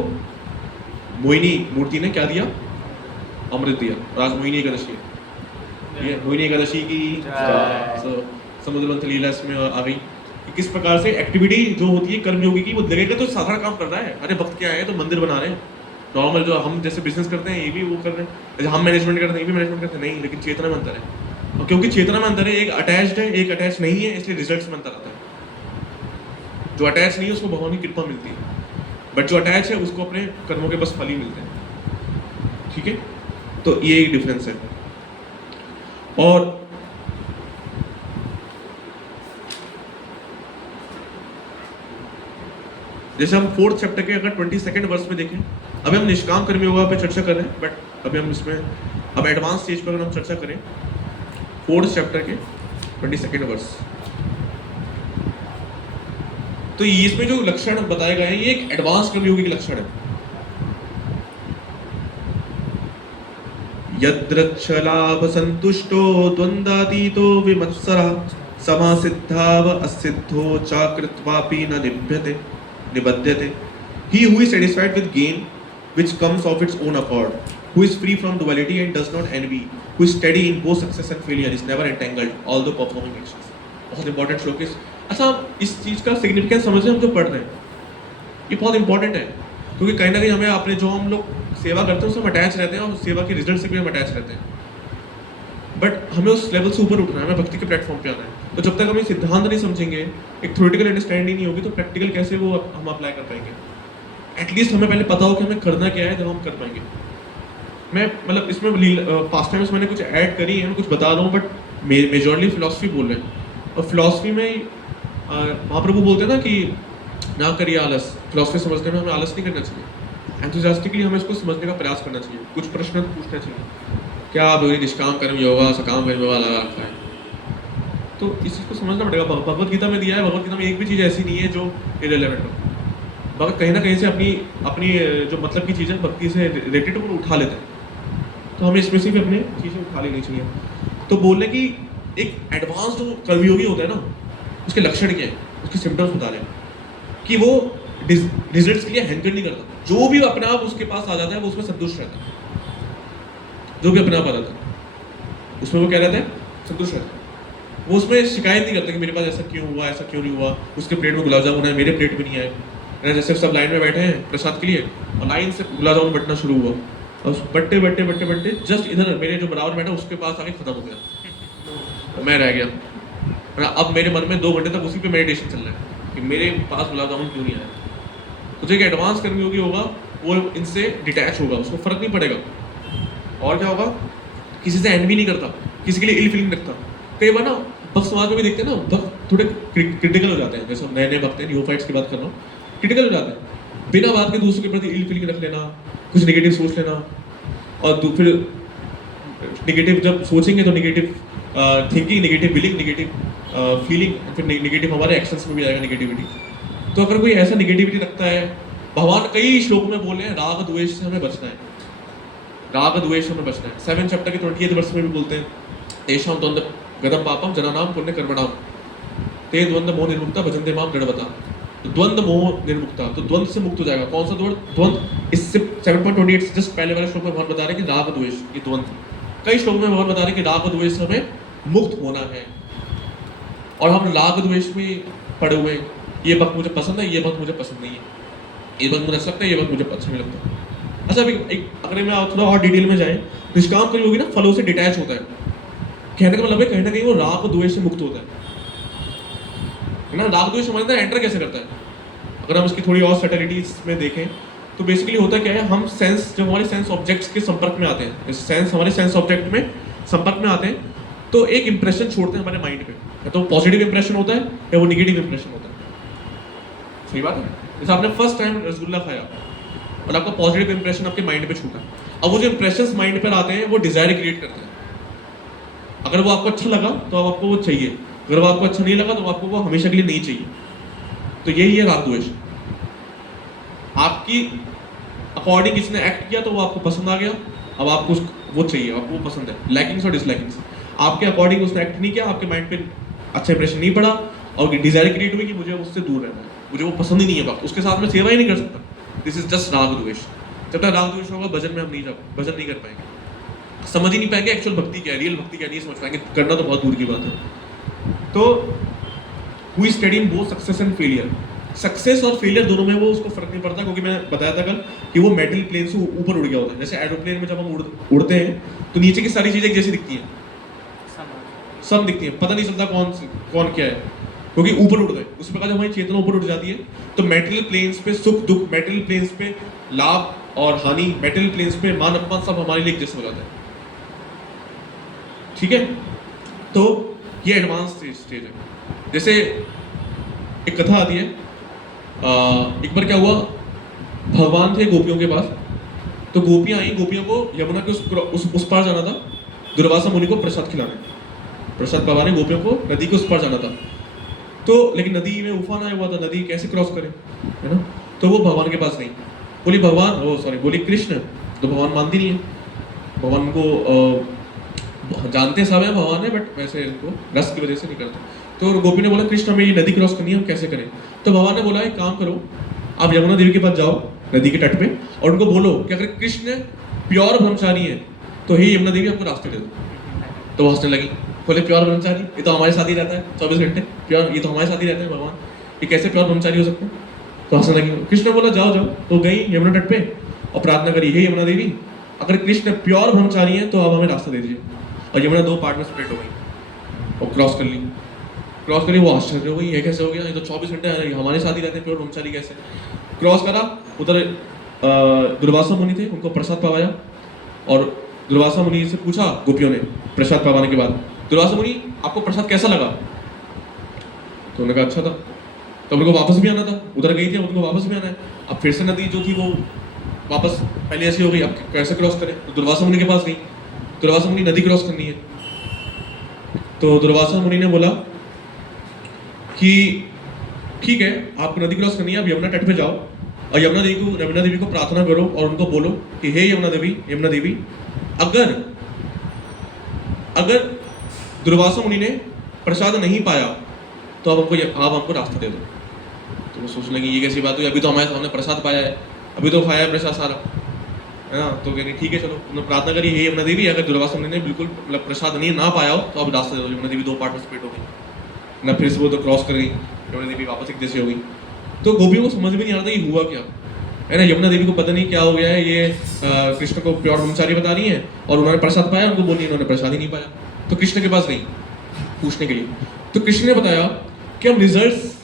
मोहिनी मूर्ति ने क्या दिया, अमृत दिया। और आज मोहिनी एकादशी है, ये मोहिनी एकादशी की समुद्र मंथन लीला इसमें आ गई कि किस प्रकार से एक्टिविटी जो होती है कर्मयोगी की, वो लगेगा तो साधारण काम कर रहा है, अरे भक्त क्या है तो मंदिर बना रहे हैं, नॉर्मल जो हम जैसे बिजनेस करते हैं ये भी वो कर रहे हैं, जैसे हम मैनेजमेंट करते हैं ये भी मैनेजमेंट करते हैं, नहीं, लेकिन चेतना में अंतर है। और क्योंकि चेतना में अंतर है, एक अटैच्ड है एक अटैच नहीं है, इसलिए रिजल्ट्स में अंतर आता है। जो अटैच नहीं है उसको भगवान की कृपा मिलती है, बट जो अटैच है उसको अपने कर्मों के बस फल ही मिलते हैं। ठीक है, तो ये एक डिफरेंस है। और जैसे हम 4th चैप्टर के अगर 22nd वर्स में देखें, अभी हम निष्काम कर्मी योगा पे चर्चा कर रहे हैं, बट अभी हम इसमें अब एडवांस स्टेज पर अगर हम चर्चा करें 4th चैप्टर के 22nd वर्स, तो इसमें जो लक्षण बताए गए हैं ये एक एडवांस कर्मयोगी के लक्षण है। यद्रक्षलाभ संतुष्टो द्वंद्वातीतो विमत्सरः समासिद्धाव असिद्धो चाकृत्वापि न निबध्यते। He who is satisfied with gain which comes of its own accord, who is free from duality and does not envy, who is steady in both success and failure, is never entangled although performing actions। बहुत important श्लोक है। अच्छा, इस चीज का significance समझे, हम जो पढ़ रहे हैं ये बहुत इंपॉर्टेंट है, क्योंकि कहीं ना कहीं हमें अपने जो हम लोग सेवा करते हैं उससे हम अटैच रहते हैं और सेवा के रिजल्ट से भी हम अटैच रहते हैं, बट हमें उस लेवल से ऊपर उठना है, हमें भक्ति के प्लेटफॉर्म पे आना है। तो जब तक हम ये सिद्धांत नहीं समझेंगे, एक थ्योरेटिकल अंडरस्टैंडिंग नहीं होगी, तो प्रैक्टिकल कैसे वो हम अप्लाई कर पाएंगे। एटलीस्ट हमें पहले पता हो कि हमें करना क्या है, जब हम कर पाएंगे। मैं मतलब इसमें पास्ट टाइम्स मैंने कुछ ऐड करी है, मैं कुछ बता रहा हूँ, बट मेजॉरली फिलॉसफी बोल रहे हैं। और फिलॉसफी में महाप्रभु बोलते हैं ना कि ना करिए आलस। फिलॉसफी समझने में हमें आलस नहीं करना चाहिए, एंथुसियास्टिकली हमें इसको समझने का प्रयास करना चाहिए, कुछ प्रश्न पूछना चाहिए। क्या आप निष्काम कर्म योगा सकाम कर्म योगा लगा रखा है, तो इस चीज़ को समझना पड़ेगा। भगवत गीता में दिया है, भगवत गीता में एक भी चीज़ ऐसी नहीं है जो इरेलेवेंट हो। भगत कहीं ना कहीं से अपनी जो मतलब की चीज़ है भक्ति से रिलेटेड वो उठा लेते हैं, तो हमें इसमें से भी अपनी चीज़ें उठा लेनी चाहिए। तो बोलने की एक एडवांस जो कर्मयोगी होता है ना, उसके लक्षण क्या है, उसके सिम्टम्स बता रहे हैं कि वो रिजल्ट्स के लिए हैंकर नहीं करता, जो भी अपने आप उसके पास आ जाता है वो उसमें संतुष्ट रहता है। जो भी अपने आप आ जाता है उसमें वो क्या रहता है, संतुष्ट रहता है। वो उसमें शिकायत नहीं करता कि मेरे पास ऐसा क्यों हुआ, ऐसा क्यों नहीं हुआ, उसके प्लेट में गुलाब जामुन है मेरे प्लेट में नहीं आए। जैसे सब लाइन में बैठे हैं प्रसाद के लिए और लाइन से गुलाब जामुन बटना शुरू हुआ और बट्टे बट्टे बट्टे बट्टे जस्ट इधर मेरे जो बराबर बैठा उसके पास आके खत्म हो गया, मैं रह गया। अब मेरे मन में 2 घंटे तक उसी पे मेडिटेशन चल रहा है कि मेरे पास गुलाब जामुन क्यों नहीं आया। तो जो एक एडवांस कर्मयोगी होगा वो इनसे डिटैच होगा, उसको फर्क नहीं पड़ेगा। और क्या होगा, किसी से एनवी नहीं करता, किसी के लिए इल फीलिंग रखता। कई बार ना भक्त समाज में भी देखते हैं ना, भक्त थोड़े क्रिटिकल हो जाते हैं, जैसे नए नए भक्त हैं, न्यूफाइट्स की बात कर रहा हूँ, क्रिटिकल हो जाते हैं बिना बात के, दूसरों के प्रति इल फीलिंग रख लेना, कुछ नेगेटिव सोच लेना, और फिर नेगेटिव जब सोचेंगे तो negative thinking, negative willing, negative feeling, फिर नेगेटिव हमारे एक्शंस में भी आएगा नेगेटिविटी। तो अगर कोई ऐसा नेगेटिविटी रखता है, भगवान कई श्लोक में बोले हैं राग द्वेष से हमें बचना है, राग द्वेष हमें बचना है। 7 चैप्टर के 28 वर्ष में भी बोलते हैं तेषां द्वंद्व गदम पापम जनानाम पुण्य कर्मणाम ते द्वंद्व मोह निर्मुक्ता भजन्ते माम दृढ़वता। तो द्वंद्व मोह निर्मुक्ता, तो द्वंद्व से मुक्त हो जाएगा। कौन सा द्वंद्व, इससे 7.28 से जस्ट पहले वाले श्लोक में भगवान बता रहे हैं कि राग द्वेष, ये द्वंद्व। कई श्लोक में भगवान बता रहे हैं कि राग द्वेष से हमें मुक्त होना है। और हम राग द्वेष में पड़े हुए हैं, ये वक्त मुझे पसंद है, ये वक्त मुझे पसंद नहीं है, ये वक्त मुझे अच्छा लगता है, ये वक्त मुझे अच्छा नहीं लगता। अच्छा अगर मैं थोड़ा और डिटेल में जाए, निष्काम कर्म योगी ना फलों से डिटैच होता है। कहने का मतलब है कहीं ना कहीं वो राग द्वेष से मुक्त होता है ना। राग द्वेष हमारे अंदर एंटर कैसे करता है, अगर हम इसकी थोड़ी और सटलिटीज में देखें तो बेसिकली होता क्या है, हम सेंस, जब हमारे सेंस ऑब्जेक्ट्स के संपर्क में आते हैं, सेंस हमारे सेंस ऑब्जेक्ट में संपर्क में आते हैं तो एक इंप्रेशन छोड़ते हैं हमारे माइंड पे, या तो पॉजिटिव इंप्रेशन होता है या वो निगेटिव इंप्रेशन होता है। सही बात है। जैसे आपने फर्स्ट टाइम रसगुल्ला खाया और आपका पॉजिटिव इंप्रेशन आपके माइंड पे छूटा, अब वो जो इंप्रेशंस माइंड पर आते हैं वो डिजायर क्रिएट करते हैं। अगर वो आपको अच्छा लगा तो अब आपको वो चाहिए, अगर वो आपको अच्छा नहीं लगा तो आपको वो हमेशा के लिए नहीं चाहिए। तो यही है राग द्वेष। आपकी अकॉर्डिंग किसने एक्ट किया तो वो आपको पसंद आ गया, अब आपको वो चाहिए, आपको वो पसंद है। लाइकिंग्स और डिसलाइकिंग्स, आपके अकॉर्डिंग उसने एक्ट नहीं किया, आपके माइंड पे अच्छा इंप्रेशन नहीं पड़ा और डिजायर क्रिएट हुई कि मुझे उससे दूर रहना है, मुझे वो पसंद ही नहीं है, वक्त उसके साथ में सेवा ही नहीं कर सकता। दिस इज जस्ट राग द्वेष। जब तक राग द्वेष होगा भजन में हम नहीं भजन नहीं कर पाएंगे, समझ ही नहीं पाएंगे एक्चुअल भक्ति क्या है, रियल भक्ति क्या नहीं समझ पाएंगे, करना तो बहुत दूर की बात है। तो who is study in both success and failure, success और फेलियर दोनों में वो उसको फर्क नहीं पड़ता, क्योंकि मैं बताया था कल कि वो मेटल प्लेन से ऊपर उड़ गया होता है। जैसे एरोप्लेन में जब हम उड़ते हैं तो नीचे की सारी चीजें जैसी दिखती हैं, सब दिखती हैं, पता नहीं चलता कौन क्या है, क्योंकि ऊपर उड़ गए। उसी प्रकार जब हमारी चेतना ऊपर उठ जाती है तो मेटल प्लेन्स पे सुख दुख, मेटल प्लेन्स पे लाभ और हानि, मेटल प्लेन्स पे मान अपमान, सब हमारे लिए एक जैसे हो जाता है। ठीक है, तो ये एडवांस स्टेज है। जैसे एक कथा आती है, एक बार क्या हुआ, भगवान थे गोपियों के पास, तो गोपियां आई, गोपियों को यमुना के उस पार जाना था, दुर्वासा मुनि को प्रसाद खिलाने, प्रसाद पावाने गोपियों को नदी के उस पार जाना था। तो लेकिन नदी में उफान आया हुआ था, नदी कैसे क्रॉस करे, है ना। तो वो भगवान के पास गई, बोली कृष्ण, तो भगवान मानती नहीं है, भगवान को जानते सब है भगवान है, बट वैसे इनको रस की वजह से नहीं करते। तो गोपी ने बोला कृष्ण हमें ये नदी क्रॉस करनी है, हम कैसे करें। तो भगवान ने बोला एक काम करो, आप यमुना देवी के पास जाओ नदी के तट पे और उनको बोलो कि अगर कृष्ण प्योर ब्रह्मचारी है तो हे यमुना देवी आपको रास्ते दे दो। तो वो हंसने लगी, बोले प्योर ब्रह्मचारी, ये तो हमारे साथ ही रहता है 24 घंटे, प्योर, ये तो हमारे साथ ही रहते हैं भगवान, ये कैसे प्योर ब्रह्मचारी हो सकते हैं। तो हंसने लगी। कृष्ण बोला जाओ जाओ, तो गई यमुना तट पे और प्रार्थना करी, हे यमुना देवी अगर कृष्ण प्योर ब्रह्मचारी है तो आप हमें रास्ता दे दीजिए। और यमुना दो पार्ट में स्प्लिट हो गई और क्रॉस कर ली। वो आश्चर्य हो गई, ये कैसे हो गया, ये तो 24 घंटे हमारे साथ ही रहते हैं, प्योर ब्रह्मचारी कैसे। क्रॉस करा, उधर दुर्वासा मुनि थे, उनको प्रसाद पवाया और दुर्वासा मुनि से पूछा गोपियों ने प्रसाद पवाने के बाद, दुर्वासा मुनि आपको प्रसाद कैसा लगा। तो उन्होंने कहा अच्छा था। तो उनको वापस भी आना था, उधर गई थी, उनको वापस भी आना है। अब फिर से नदी जो थी वो वापस पहले ऐसी हो गई, अब कैसे क्रॉस करें। तो दुर्वासा मुनि के पास गई, दुर्वासा मुनि नदी क्रॉस करनी है। तो दुर्वासा मुनि ने बोला कि ठीक है आपको नदी क्रॉस करनी है, अब यमुना तट पे जाओ और यमुना देवी को प्रार्थना करो और उनको बोलो कि हे यमुना देवी अगर दुर्वासा मुनि ने प्रसाद नहीं पाया तो आप हमको रास्ता दे दो। तो वो सोचने लगी ये कैसी बात हुई, अभी तो हमारे सामने प्रसाद पाया है, अभी तो खाया है प्रसाद सारा, है ना। तो कहनी ठीक है चलो, उन्होंने प्रार्थना करी, हे यमुना देवी अगर दुर्वासा मुनि ने बिल्कुल मतलब प्रसाद नहीं ना पाया हो तो आप रास्ता दे दो। यमुना देवी दो पार्ट में स्प्लिट हो गई ना, फिर से वो तो क्रॉस कर गई, यमुना देवी वापस एक जैसी हो गई। तो गोपियों को समझ में नहीं आ रहा था कि हुआ क्या, है ना। यमुना देवी को पता नहीं क्या हो गया है, ये कृष्ण को प्योर ब्रह्मचारी बता रही है और उन्होंने प्रसाद पाया, उनको बोली उन्होंने प्रसाद ही नहीं पाया। तो कृष्ण के पास गई पूछने के लिए, तो कृष्ण ने बताया कि हम रिजल्ट्स,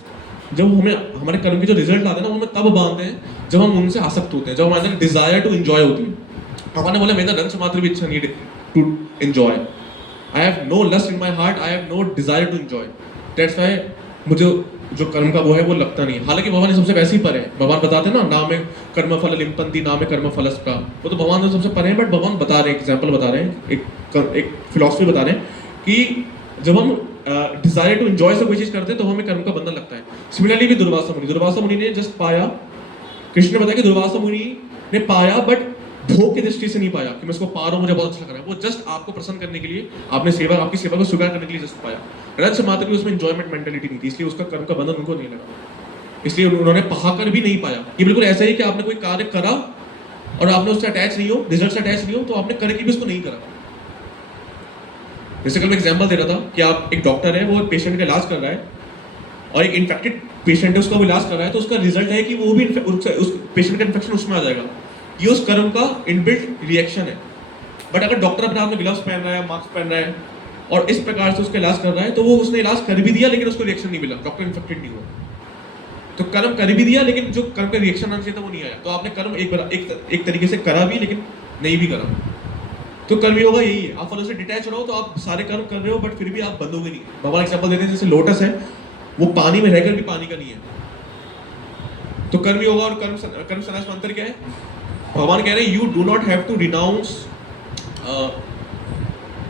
जब हमें हमारे कर्म के जो रिजल्ट आते हैं ना, वो हमें तब बांधते हैं जब हम उनसे आसक्त होते हैं, जब हमारे अंदर डिजायर टू एंजॉय होती है। भगवान ने बोला मेरा रंच मात्र भी इच्छा नहीं to enjoy, I have no lust in my heart, I have no desire to enjoy, that's why मुझे जो कर्म का वो है वो लगता नहीं। हालांकि भगवान ने सबसे वैसे ही परे है, भगवान बताते हैं ना नाम में कर्म फल लिम्पंती, नाम में कर्म फलस का, वो तो भगवान ने सबसे परे हैं, बट भगवान बता रहे हैं, एग्जाम्पल बता रहे हैं, एक फिलॉसफी बता रहे हैं कि जब हम डिजायर टू एंजॉय से कोई चीज करते हैं तो हमें कर्म का बंधन लगता है। सिमिलरली भी दुर्वासा मुनि ने जस्ट पाया, कृष्ण ने बताया कि दुर्वासा मुनि ने पाया बट भोग की दृष्टि से नहीं पाया कि मैं इसको पा रहा हूँ मुझे बहुत अच्छा लग रहा है, वो जस्ट आपको प्रसन्न करने के लिए, आपकी सेवा को स्वीकार करने के लिए जस्ट पाया। रज मात्र भी उसमें एंजॉयमेंट मेंटालिटी नहीं थी, इसलिए उसका कर्म का बंधन उनको नहीं लगा, इसलिए उन्होंने पाकर भी नहीं पाया। ये बिल्कुल ऐसा ही कि आपने कोई कार्य करा और आपने उससे अटैच नहीं हो, रिजल्ट से अटैच नहीं हो, तो आपने करके भी उसको नहीं करा। जैसे कल मैं एग्जाम्पल दे रहा था कि आप एक डॉक्टर है, वो पेशेंट का इलाज कर रहा है और एक इन्फेक्टेड पेशेंट है, उसका वो इलाज कर रहा है, तो उसका रिजल्ट है कि वो भी उस पेशेंट का इन्फेक्शन उसमें आ जाएगा। ये उस कर्म का इनबिल्ट रिएक्शन है। बट अगर डॉक्टर अपने आप में ग्लव्स पहन रहा है, मास्क पहन रहा है और इस प्रकार से उसका इलाज कर रहा है, तो वो उसने इलाज कर भी दिया लेकिन उसको रिएक्शन नहीं मिला, डॉक्टर इन्फेक्टेड नहीं हुआ। तो कर्म कर भी दिया लेकिन जो कर्म का रिएक्शन आना चाहिए था वो नहीं आया। तो आपने कर्म एक तरीके से करा भी लेकिन नहीं भी करा। तो कर्म योगा यही है, आप फलों से डिटैच रहो तो आप सारे कर्म कर रहे हो बट फिर भी आप बंधोगे नहीं। भगवान एग्जाम्पल देते हैं जैसे लोटस है, वो पानी में रहकर भी पानी का नहीं है। तो कर्म योगा और कर्म संन्यास में अंतर क्या है? भगवान कह रहे हैं you do not have to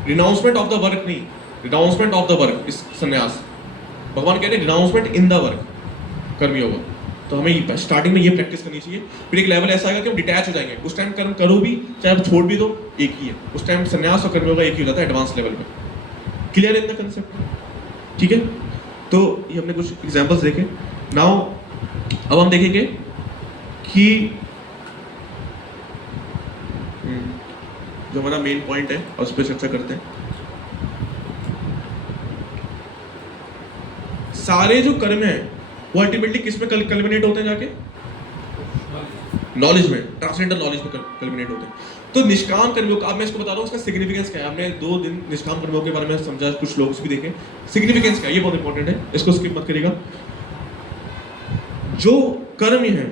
renunciation of the work, नहीं रिनाउंसमेंट ऑफ द वर्क इस संन्यास। भगवान कह रहे हैं रिनाउंसमेंट इन द वर्क कर्म योगा। तो हमें स्टार्टिंग में ये प्रैक्टिस करनी चाहिए, फिर एक लेवल ऐसा आएगा कि हम डिटैच हो जाएंगे। उस टाइम कर्म करो भी, चाहे आप छोड़ भी दो, एक ही है। उस टाइम संन्यास और कर्म योगा एक ही हो जाता है एडवांस लेवल पे। Clear in the concept? ठीक है, तो ये हमने कुछ एग्जांपल्स देखे। नाउ अब हम देखेंगे कि जो हमारा मेन पॉइंट है और उस पर चर्चा करते हैं। सारे जो कर्म है वो अल्टीमेटली किस में कल्मिनेट होते हैं? जाके नॉलेज में, ट्रांसेंडेंटल नॉलेज में कल्मिनेट होते हैं। तो निष्काम कर्मयोग, अब मैं इसको बता रहा हूँ उसका सिग्निफिकेंस क्या है। हमने 2 दिन निष्काम कर्मयोग के बारे में समझा, कुछ लोग भी देखे। सिग्निफिकेंस क्या है ये बहुत इंपॉर्टेंट है, इसको स्किप मत करिएगा। जो कर्म है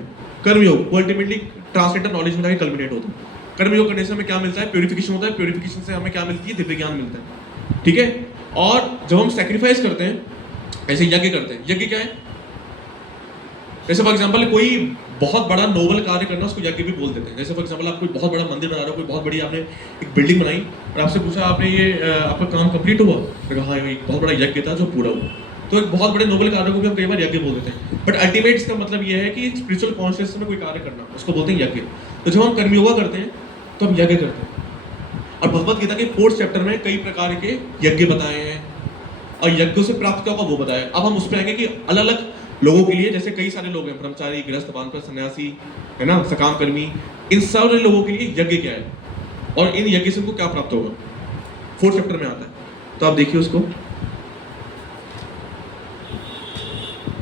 कर्मयोग वो अल्टीमेटली ट्रांसेंडेंटल नॉलेज में जाके कल्मिनेट होता है। कर्मयोग करने से हमें क्या मिलता है? प्यूरिफिकेशन होता है। प्यूरिफिकेशन से हमें क्या मिलती है? दिव्य ज्ञान मिलता है। ठीक है, और जब हम सैक्रिफाइस करते हैं, ऐसे यज्ञ करते हैं, यज्ञ क्या है? जैसे फॉर एग्जांपल कोई बहुत बड़ा नोबल कार्य करना, उसको यज्ञ भी बोल देते हैं। जैसे फॉर एग्जांपल आप कोई बहुत बड़ा मंदिर बना रहे हो, कोई बहुत बड़ी आपने एक बिल्डिंग बनाई और आपसे पूछा आपने ये आपका काम कंप्लीट हुआ? तो कहा हाँ, एक बहुत बड़ा यज्ञ था जो पूरा हुआ। तो एक बहुत बड़े नोबल कार्य को भी हम कई बार यज्ञ बोल देते हैं। बट अल्टीमेट इसका मतलब ये है कि स्पिरिचुअल कॉन्शियसनेस में कोई कार्य करना, उसको बोलते हैं यज्ञ। तो जब हम कर्मयोगा करते हैं तो हम यज्ञ करते हैं। और भगवद गीता के 4th चैप्टर में कई प्रकार के यज्ञ बताए हैं और यज्ञों से प्राप्त क्या होगा वो बताया। अब हम उस पर आएंगे कि अलग अलग लोगों के लिए, जैसे कई सारे लोग हैं, ब्रह्मचारी, गृहस्थ, वानप्रस्थ, सन्यासी, है ना, सकाम कर्मी, इन सारे लोगों के लिए यज्ञ क्या है और इन यज्ञ से उनको क्या प्राप्त होगा, 4th चैप्टर में आता है। तो आप देखिए उसको,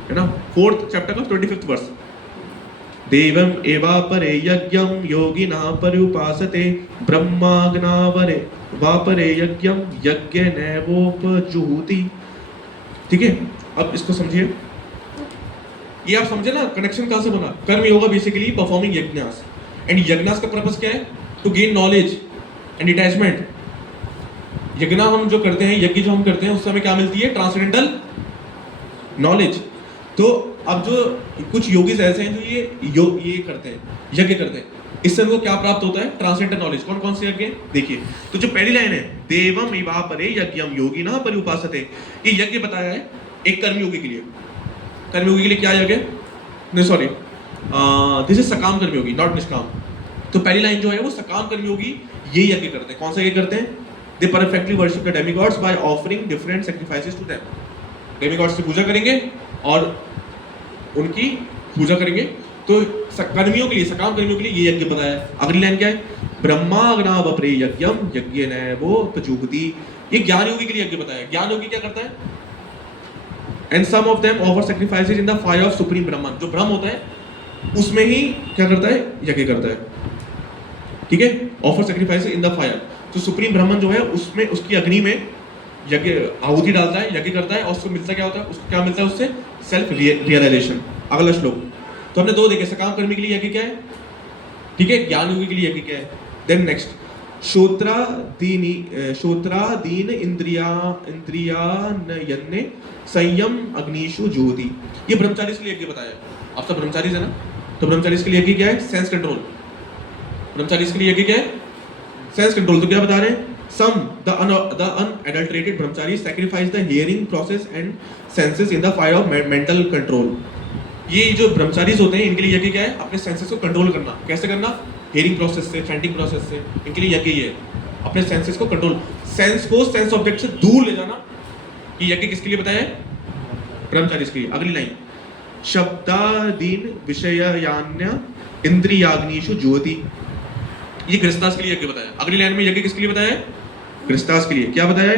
है ना, 4th चैप्टर का 25th वर्ष। देवम एवापरे यज्ञम योगिनः पर्युपासते ब्रह्माग्नावरे वापरे यज्ञम यज्ञ नैवोपजुहुति। ठीक है, अब इसको समझिए, ये आप समझे ना कनेक्शन कहां से बना। Karma yoga basically performing yajnas, and yajnas का पर्पस क्या है? To gain knowledge and detachment. यज्ञ हम जो करते हैं, यज्ञ जो हम करते हैं, उससे हमें क्या मिलती है? Transcendental knowledge. तो अब जो कुछ योगी ऐसे हैं जो ये करते हैं, यज्ञ करते हैं, इससे उनको क्या प्राप्त होता है? Transcendental knowledge. कौन कौन से यज्ञ? देखिए, तो जो पहली लाइन है, देवम एवापरे यज्ञम योगिनः पर्युपासते, ये यज्ञ बताया है एक कर्मयोगी के लिए। कर्मयोगी के लिए क्या यज्ञ? नहीं सॉरी, दिस इज सकाम कर्मयोगी, नॉट निष्काम। तो पहली लाइन जो है वो सकाम कर्मयोगी ये यज्ञ करते हैं। कौन सा यज्ञ करते हैं? They perfectly worship the demigods by offering different sacrifices to them. Demigods की पूजा करेंगे और उनकी पूजा करेंगे। तो कर्मियों के लिए, सकाम कर्मियों के लिए ये यज्ञ बताया है। अगली लाइन क्या है? ब्रह्माग्नावप्रे यज्ञम यज्ञ नैवोपजुहुति, ये ज्ञान योगी के लिए यज्ञ बताया है। ज्ञान योगी क्या करता है? And some of them offer sacrifices in the fire of supreme Brahman। जो ब्रह्म होता है उसमें ही क्या करता है? यज्ञ करता है। ठीक है, offer sacrifices in the fire. तो सुप्रीम ब्राह्मण जो है उसमें, उसकी अग्नि में यज्ञ आहुति डालता है, यज्ञ करता है और उसको मिलता क्या होता है? उसको क्या मिलता है उससे? Self realisation. अगला श्लोक तो हमने 2 देखे। सकाम कर्मी के लिए यज्ञ क्या है? ठीक है, ज्ञान योगी के लिए यज्ञ क्या है? देन नेक्स्ट, श्रोत्रादीन इंद्रियानयन्ने संयम अग्निषु ज्योति, ये ब्रह्मचारी के लिए यज्ञ बताया है। आप सब ब्रह्मचारी है ना, तो ब्रह्मचारी के लिए यज्ञ क्या है? Sense control. ब्रह्मचारी के लिए यज्ञ क्या है? Sense control. तो क्या बता रहे हैं? Some the unadulterated brahmachari sacrifice the hearing process and senses in the fire of mental control। ये जो ब्रह्मचारीज होते हैं इनके लिए यज्ञ क्या है? अपने सेंसेस को कंट्रोल करना। कैसे करना? हेयरिंग प्रोसेस से, चैंटिंग प्रोसेस से। इनके लिए यज्ञ ये है, अपने सेंसेस को कंट्रोल, सेंस को सेंस ऑब्जेक्ट से दूर ले जाना। ये यज्ञ किसके लिए बताया है? ब्रह्मचारीज के लिए। अगली लाइन, शब्दादीन विषयान्य इंद्रियाग्निषु ज्योति, ये गृहस्थास के लिए यज्ञ बताया। अगली लाइन में यज्ञ किसके लिए बताया है? गृहस्थास के लिए। क्या बताया है?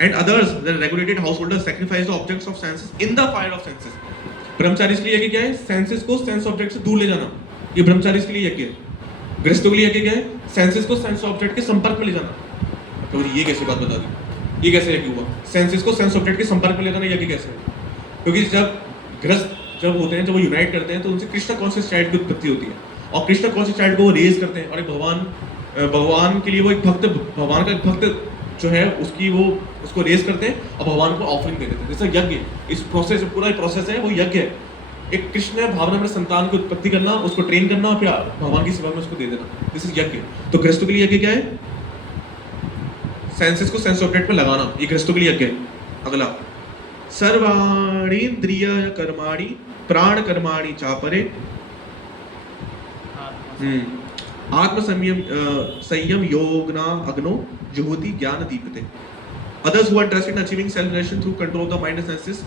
and others the regulated householders sacrifice the objects of senses in the fire of senses. ब्रह्मचारी इसके लिए यज्ञ क्या है? सेंसेस को सेंस ऑब्जेक्ट से दूर ले जाना, ये ब्रह्मचारी इसके लिए यज्ञ है। गृहस्थों के लिए यज्ञ क्या है? सेंसेस को सेंस ऑब्जेक्ट के संपर्क में ले जाना। तो ये कैसी बात बता दी, ये कैसे यज्ञ हुआ? सेंसेस को सेंस ऑब्जेक्ट के संपर्क में ले जाना यज्ञ कैसे है? क्योंकि जब गृहस्थ जब होते हैं, जब वो यूनाइट करते हैं तो उनसे कृष्ण कॉन्शियस चाइल्ड की उत्पत्ति होती है, और कृष्ण कॉन्शियस चाइल्ड को वो रेज करते हैं, और एक भगवान के लिए वो एक भक्त, भगवान का एक भक्त जो है उसकी वो उसको रेज करते हैं और भगवान को ऑफरिंग दे देते हैं। जैसे यज्ञ, इस प्रोसेस पूरा प्रोसेस है वो यज्ञ है। एक कृष्ण है भावना में संतान की उत्पत्ति करना, उसको ट्रेन करना और फिर भगवान की सेवा में उसको दे देना, दिस इज यज्ञ। तो गृहस्थों के लिए यज्ञ क्या है? सेंसेस को सेंस ऑब्जेक्ट पे लगाना, ये गृहस्थों के लिए यज्ञ है। अगला, सर्वाणींद्रिय कर्माणि प्राण कर्माणि चापरे आत्म संयम योगना अग्नो जुहोति ज्ञान दीपते। Others who are interested in achieving self-realization through control of the mind and senses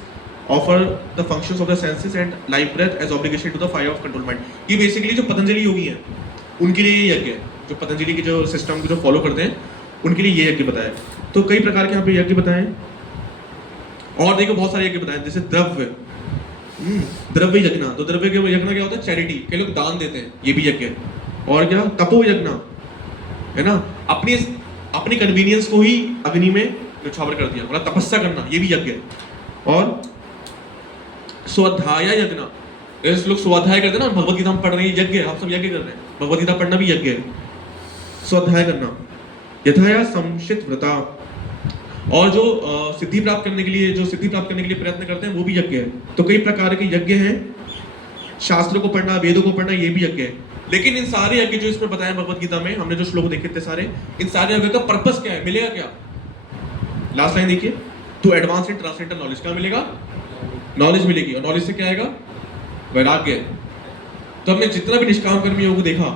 offer the functions of the senses and life breath as obligation to the fire of control mind. ये basically जो पतंजलि योगी हैं उनके लिए ये यज्ञ है, जो पतंजलि के जो सिस्टम को जो फॉलो करते हैं उनके लिए ये यज्ञ बताया। तो कई प्रकार के यहाँ पे यज्ञ बताए, और देखो बहुत सारे यज्ञ बताए, जैसे द्रव्य यज्ञ। तो द्रव्य के यज्ञ क्या होता है? चैरिटी, कई लोग दान देते हैं, ये भी यज्ञ है। और क्या? तपो यज्ञ है ना, अपनी कन्वीनियंस को ही अग्नि में न्यौछावर कर दिया, मतलब तपस्या करना, ये भी यज्ञ है। और स्वाध्याय यज्ञ, जैसे लोग स्वाध्याय करते हैं ना, भगवत गीता हम पढ़ रहे हैं, यज्ञ है, हम सब यज्ञ कर रहे हैं, भगवत गीता पढ़ना भी यज्ञ है, स्वाध्याय करना। यथाया संशित व्रता, और जो सिद्धि प्राप्त करने के लिए प्रयत्न करते हैं वो भी यज्ञ है। तो कई प्रकार के यज्ञ हैं, शास्त्रों को पढ़ना, वेदों को पढ़ना, ये भी यज्ञ है। लेकिन इन सारे यज्ञ जो इसमें बताए भगवत गीता में, हमने जो श्लोक देखे थे सारे, इन सारे यज्ञ का पर्पस क्या है, मिलेगा क्या? लास्ट लाइन देखिए, to advance in transcendental knowledge. क्या मिलेगा? नॉलेज मिलेगी, और नॉलेज से क्या आएगा? वैराग्य। तो हमने जितना भी निष्काम कर्मी योग देखा,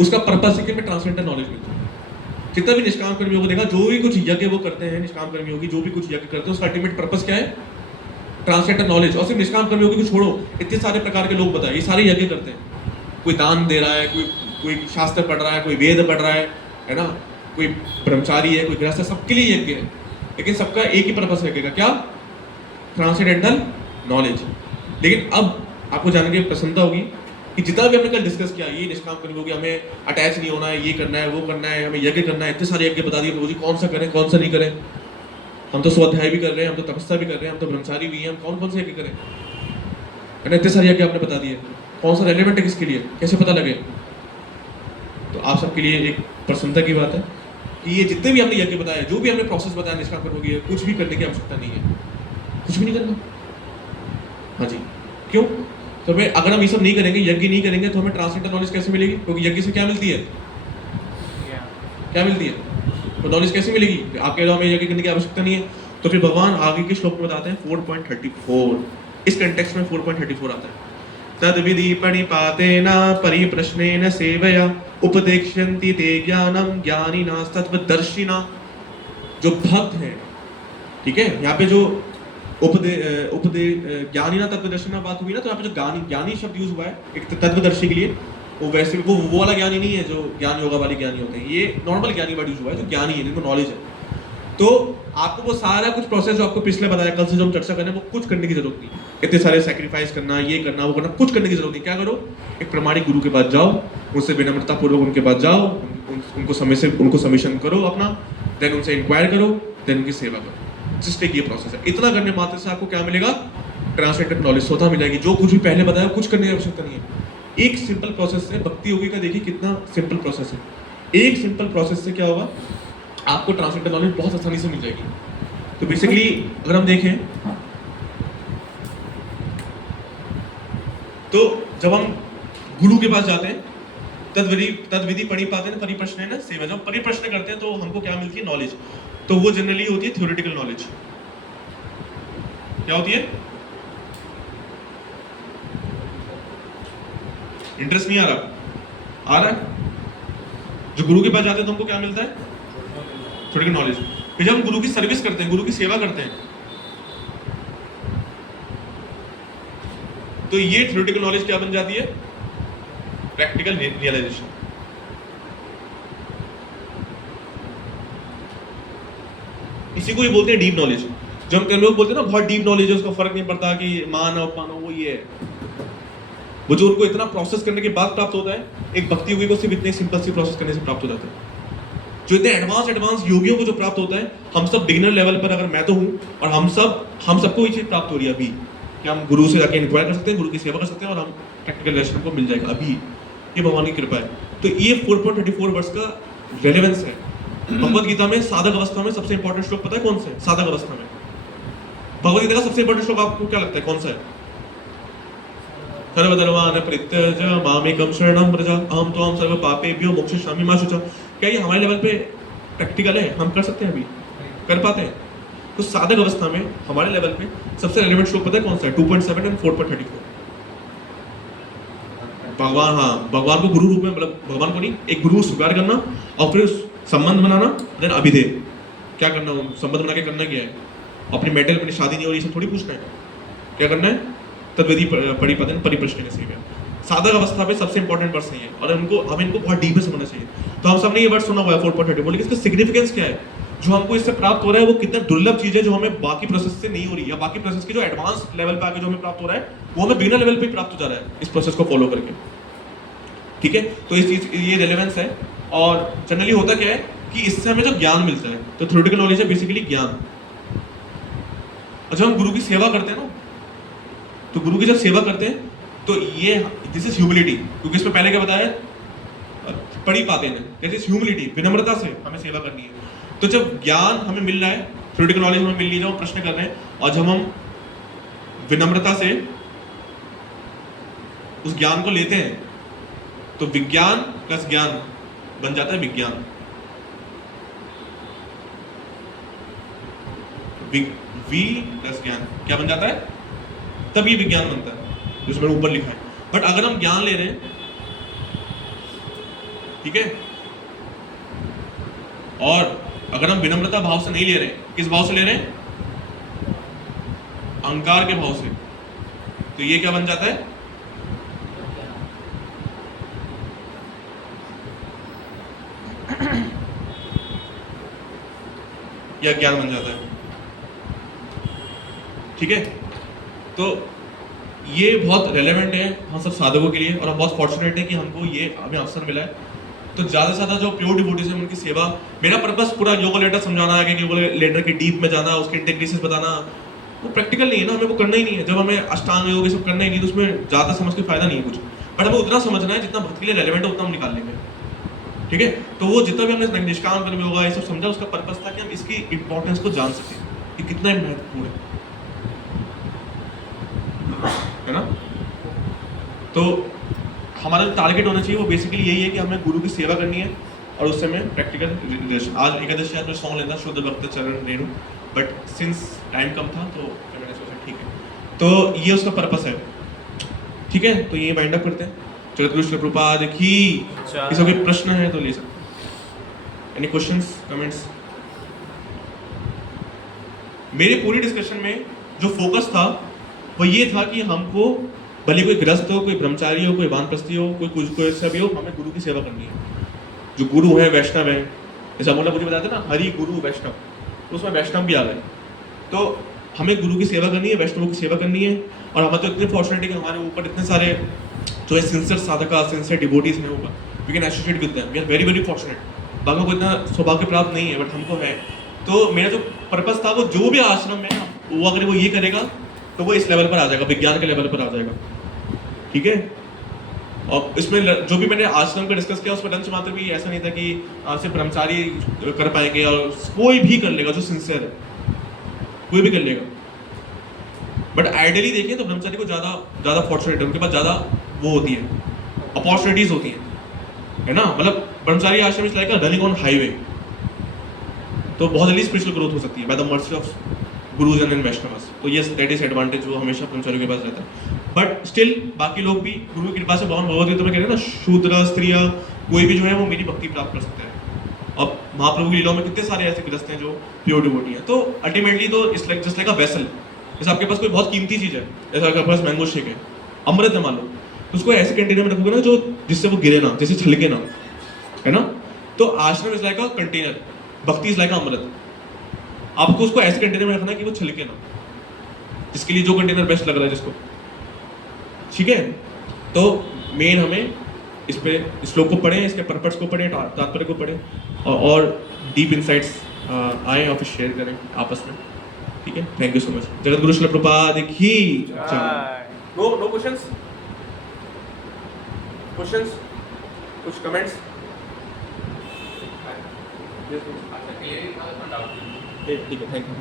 उसका पर्पस है कि हमें ट्रांसेंडेंटल नॉलेज मिलती है। जितना भी निष्काम कर्मियों को देखा, जो भी कुछ यज्ञ वो करते हैं, निष्काम कर्मियों की जो भी कुछ यज्ञ करते हैं, उसका अल्टीमेट पर्पस क्या है? Transcendental knowledge. और सिर्फ निष्काम कर्मियों को छोड़ो, इतने सारे प्रकार के लोग बताए, ये सारे यज्ञ करते हैं। कोई दान दे रहा है, कोई शास्त्र पढ़ रहा है, कोई वेद पढ़ रहा है ना, कोई ब्रह्मचारी है, कोई गृहस्थ है, सबके लिए यज्ञ है। लेकिन सबका एक ही पर्पस रहेगा, क्या? Transcendental knowledge. लेकिन अब आपको जानने की प्रसन्नता होगी कि जितना भी हमने कल डिस्कस किया, ये निष्काम कर्मी होगी, हमें अटैच नहीं होना है, ये करना है, वो करना है, हमें यज्ञ करना है, इतने सारे यज्ञ बता दिए प्रभु जी, कौन सा करें कौन सा नहीं करें। हम तो स्वाध्याय भी कर रहे हैं, हम तो तपस्या भी कर रहे हैं, हम तो ब्रह्मचारी भी हैं, हम कौन कौन से यज्ञ करें, है ना? इतने सारे यज्ञ आपने बता दिए, कौन सा रेलेवेंट है किसके लिए, कैसे पता लगे? तो आप सबके लिए एक प्रसन्नता की बात है कि ये जितने भी हमने यज्ञ बताया, जो भी हमने प्रोसेस बताया निष्काम कर्म की, कुछ भी करने की आवश्यकता नहीं है, कुछ भी नहीं करना। हाँ जी, क्यों? तो हमें अगर हम ये सब नहीं करेंगे, यज्ञ नहीं करेंगे, तो हमें ट्रांसेंडेंटल नॉलेज कैसे मिलेगी? क्योंकि यज्ञ से क्या मिलती है? क्या मिलती है? तो नॉलेज कैसे मिलेगी? आपके अलावा हमें यज्ञ करने की आवश्यकता नहीं है। तो फिर भगवान आगे के श्लोक में बताते हैं 4.34, इस कंटेक्स्ट में 4.34 आता है, तद विधि प्रणिपातेन परिप्रश्नेन सेवया उपदेक्ष्यन्ति ते ज्ञानम ज्ञानिनास्तत्वदर्शिना। जो भक्त हैं, ठीक है, यहाँ पे जो ज्ञानिना तत्वदर्शिना बात हुई ना, तो यहाँ पे जो ज्ञानी शब्द यूज हुआ है एक तत्वदर्शी के लिए, वो वैसे वो वाला ज्ञानी नहीं है जो ज्ञान योगा वाले ज्ञानी होते हैं, ये नॉर्मल ज्ञानी वर्ड यूज हुआ है, जो ज्ञानी है, जिनको नॉलेज है। तो आपको वो सारा कुछ प्रोसेस जो आपको पिछले बताया, कल से जो हम चर्चा कर रहे हैं, वो कुछ करने की जरूरत नहीं। इतने सारे सैक्रिफाइस करना, ये करना, वो करना, कुछ करने की जरूरत नहीं। क्या करो? एक प्रमाणिक गुरु के पास जाओ, उनसे विनम्रता पूर्वक उनके पास जाओ, उनको सबमिशन करो अपना, देन उनसे इंक्वायर करो, देन उनकी सेवा करो। जस्ट एक ये प्रोसेस है। इतना करने मात्र से आपको क्या मिलेगा? ट्रांसेंडेंटल नॉलेज स्वतः मिलेगी। जो कुछ भी पहले बताया कुछ करने की आवश्यकता नहीं है। एक सिंपल प्रोसेस से, भक्ति योगी का देखिए कितना सिंपल प्रोसेस है। एक सिंपल प्रोसेस से क्या होगा? आपको ट्रांसेंडेंटल नॉलेज बहुत आसानी से मिल जाएगी। तो बेसिकली अगर हम देखें तो जब हम गुरु के पास जाते हैं, तद्विधि प्रणिपातेन परिप्रश्नेन सेवा, जब परिप्रश्न करते हैं तो हमको क्या मिलती है? नॉलेज। तो वो जनरली होती है थ्योरेटिकल नॉलेज। क्या होती है? इंटरेस्ट नहीं आ रहा? आ रहा है? जो गुरु के पास जाते हैं तो हमको क्या मिलता है? Theoretical knowledge. फिर जब हम गुरु की सर्विस करते हैं, गुरु की सेवा करते हैं, तो ये थ्योरेटिकल नॉलेज क्या बन जाती है? Practical realisation. इसी को ही बोलते हैं डीप नॉलेज। जो हम कई लोग बोलते हैं ना बहुत डीप नॉलेज है, उसका फर्क नहीं पड़ता कि मानो पानो, वो ये है वो जो उनको इतना प्रोसेस करने के बाद प्राप्त होता है, एक भक्ति योगी को सिर्फ इतने सिंपल सी प्रोसेस करने से प्राप्त हो जाता है। जो इतने एडवांस योगियों को जो प्राप्त होता है, हम सब बिगिनर लेवल पर, अगर मैं तो हूँ और हम सबको ये चीज प्राप्त हो रही है अभी कि हम गुरु से जाके इंक्वायर कर सकते हैं, गुरु की सेवा कर सकते हैं और हम प्रैक्टिकल दर्शन को मिल जाएगा अभी। ये भगवान की कृपा है। तो ये 4.34 वर्ष का रेलेवेंस है। भगवद गीता में साधक अवस्था में सबसे इंपॉर्टेंट श्लोक पता है कौन सा है? साधक अवस्था में भगवद गीता का सबसे इंपॉर्टेंट श्लोक आपको क्या लगता है कौन सा है? सर्वधर्मान् परित्यज्य मामेकं शरणं व्रज अहं त्वां सर्व पापेभ्यो मोक्षयिष्यामि मा शुचः। क्या ये हमारे लेवल पे प्रैक्टिकल है? हम कर सकते हैं, अभी कर पाते हैं? तो साधक अवस्था में हमारे लेवल पे सबसे रेलेवेंट श्लोक पता है कौन सा है? 2.7 और 4.34। भगवान, हाँ, भगवान को गुरु रूप में, मतलब भगवान को नहीं, एक गुरु स्वीकार करना और फिर संबंध बनाना, देन अभिधेय क्या करना, संबंध बना के करना क्या है? अपनी मेटल, अपनी शादी नहीं हो रही, सब थोड़ी पूछना है, क्या करना है? तद्विधि परिपदन परिप्रश्न सेव्य। साधक अवस्था पे सबसे इंपॉर्टेंट वर्ड सही है और हमें इनको बहुत डीप में समझना चाहिए। तो हम सबने ये वर्ड सुना हुआ है 4.34, लेकिन इसका सिग्निफिकेंस क्या है? जो हमको इससे प्राप्त हो रहा है वो कितना दुर्लभ चीज है, जो हमें बाकी प्रोसेस से नहीं हो रही, या बाकी प्रोसेस की जो एडवांस लेवल पे आके जो हमें प्राप्त हो रहा है वो हमें बिगिनर लेवल पे प्राप्त हो जा रहा है इस प्रोसेस को फॉलो करके। ठीक है, तो इस चीज ये रेलेवेंस है। और जनरली होता क्या है कि इससे हमें जो ज्ञान मिलता है, तो थ्योरेटिकल नॉलेज है बेसिकली ज्ञान। और जब हम गुरु की सेवा करते हैं ना, तो गुरु की जब सेवा करते हैं तो ये दिस इज ह्यूमिलिटी, क्योंकि इसमें पहले क्या बताया, पढ़ी पाते हैं, दिस इज ह्यूमिलिटी, विनम्रता से हमें सेवा करनी है। तो जब ज्ञान हमें मिल रहा है, थ्योरेटिकल नॉलेज हमें मिल रही है, हम प्रश्न कर रहे हैं, और जब हम विनम्रता से उस ज्ञान को लेते हैं तो विज्ञान प्लस ज्ञान बन जाता है विज्ञान। वी प्लस ज्ञान क्या बन जाता है? तब ये विज्ञान बनता है, जिसमें ऊपर लिखा है। बट अगर हम ज्ञान ले रहे हैं, ठीक है, और अगर हम विनम्रता भाव से नहीं ले रहे, किस भाव से ले रहे हैं? अहंकार के भाव से, तो ये क्या बन जाता है? यह ज्ञान बन जाता है। ठीक है, तो ये बहुत रेलेवेंट है हम सब साधकों के लिए, और हम बहुत फॉर्चुनेट है कि हमको ये हमें अवसर मिला है। तो ज़्यादा से ज़्यादा जो प्योर डिवोटीज है उनकी सेवा, मेरा पर्पस पूरा योगा लेटर समझाना है कि योगा लेटर के डीप में जाना, उसके इंटेग्रेशंस बताना, वो प्रैक्टिकल नहीं है ना, हमें वो करना ही नहीं है। जब हमें अष्टांग योग ये सब करना ही नहीं, तो उसमें ज़्यादा समझ के फायदा नहीं है कुछ। बट हमें उतना समझना है जितना भक्त के लिए रेलेवेंट है, उतना हम निकाल लेंगे। ठीक है, तो वो जितना भी हमने निष्काम कर्म योगा ये सब समझा, उसका पर्पस था कि हम इसकी इंपॉर्टेंस को जान सकें कि कितना महत्वपूर्ण है ना। तो हमारा जो टारगेट होना चाहिए वो बेसिकली यही है कि हमें गुरु की सेवा करनी है और उससे हमें प्रैक्टिकल रिलेशन। आज एकादशी आज मैं सॉन्ग लेता शुद्ध भक्त चरण रेणु, बट सिंस टाइम कम था तो मैंने सोचा ठीक है, तो ये उसका पर्पस है। ठीक है, तो ये वाइंड अप करते हैं। जगतगुरु श्री प्रभुपाद की। किसी कोई प्रश्न है तो ले सकते। Any questions, comments? मेरे पूरी डिस्कशन में जो फोकस था वो ये था कि हमको भले कोई गृहस्थ हो, कोई ब्रह्मचारी हो, कोई वानप्रस्थी हो, कोई ऐसा भी हो, हमें गुरु की सेवा करनी है। जो गुरु है वैष्णव है, जैसे अमोला मुझे बताते ना हरि गुरु वैष्णव, तो उसमें वैष्णव भी आ गए। तो हमें गुरु की सेवा करनी है, वैष्णवों की सेवा करनी है। और हमें तो इतने फॉर्चुनेट है कि हमारे ऊपर इतने सारे जो है सिंसियर साधका, सिंसियर डिवोटीज हैं, ऊपर we can associate with them. We are very very fortunate. बाकियों को इतना सौभाग्य प्राप्त नहीं है, बट हमको है। तो मेरा जो पर्पस था वो जो भी आश्रम में वो अगर वो ये करेगा तो वो इस लेवल पर आ जाएगा, विज्ञान के लेवल पर आ जाएगा। ठीक है, और इसमें जो भी मैंने आश्रम का डिस्कस किया उसमें लंच मात्र भी ऐसा नहीं था कि सिर्फ ब्रह्मचारी कर पाएंगे, और कोई भी कर लेगा जो सिंसियर है, कोई भी कर लेगा। बट आइडियली देखें तो ब्रह्मचारी को ज़्यादा फॉर्चुनेट है, उनके पास ज़्यादा वो होती है, अपॉर्चुनिटीज होती हैं, है ना। मतलब ब्रह्मचारी आश्रम is like a running on highway, तो बहुत जल्दी स्पिरिचुअल ग्रोथ हो सकती है by the mercy of gurus and Vaishnavas. तो यस, दैट इज एडवांटेज जो हमेशा ब्रह्मचारियों के पास रहता है। बट स्टिल बाकी लोग भी गुरु की कृपा से बहुत भगवद्गीता में कह रहे हैं ना, शूद्र स्त्रियां कोई भी जो है वो मेरी भक्ति प्राप्त कर सकते हैं। और महाप्रभु की लीलाओं में कितने सारे ऐसे ग्रस्त हैं जो प्योर डिवोटी हैं। तो अल्टीमेटली तो it's like just like a vessel. जैसे आपके पास कोई बहुत कीमती चीज़ है, जैसे आपके पास मैंगो शेक है, अमृत है मान लो, तो उसको ऐसे कंटेनर में रखोगे ना जो जिससे वो गिरे ना, जैसे छलके ना, है ना। तो आश्रम इज लाइक अ कंटेनर, भक्ति इज लाइक अ अमृत। आपको उसको ऐसे कंटेनर में रखना है कि वो छलके ना, जिसके लिए जो कंटेनर बेस्ट लग रहा है जिसको, ठीक है। तो मेन हमें इस पे श्लोक को पढ़ें, इसके पर्पस को पढ़ें, तात्पर्य को पढ़ें, और डीप इंसाइट्स आए और फिर शेयर करें आपस में, ठीक है। Thank you so much. Jagat Guru Srila Prabhupada की जय। नो क्वेश्चंस, कुछ कमेंट्स? ठीक है, थैंक यू।